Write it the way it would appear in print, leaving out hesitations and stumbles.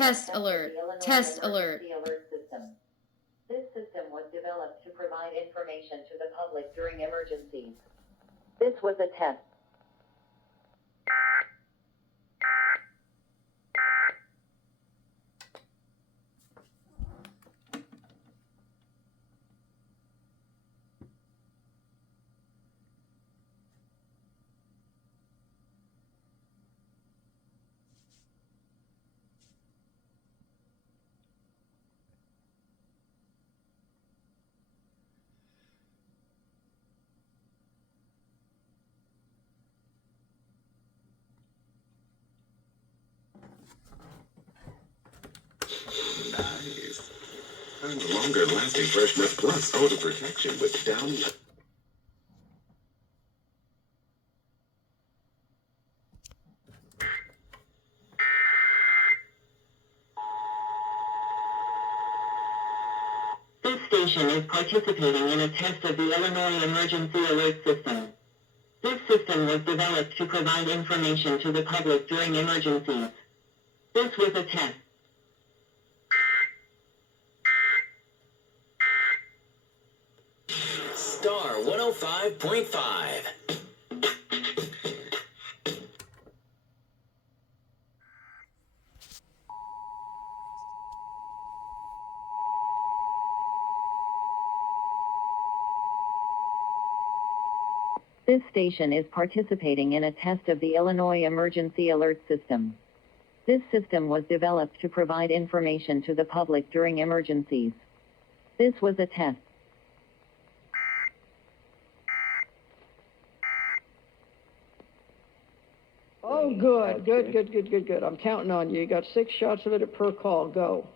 Test alert. Test alert. System. This system was developed to provide information to the public during emergencies. This was a test. Nice. And longer-lasting freshness plus odor protection with down. This station is participating in a test of the Illinois Emergency Alert System. This system was developed to provide information to the public during emergencies. This was a test. Star 105.5. This station is participating in a test of the Illinois Emergency Alert System. This system was developed to provide information to the public during emergencies. This was a test. Oh, good. I'm counting on you. You got 6 shots of it per call. Go.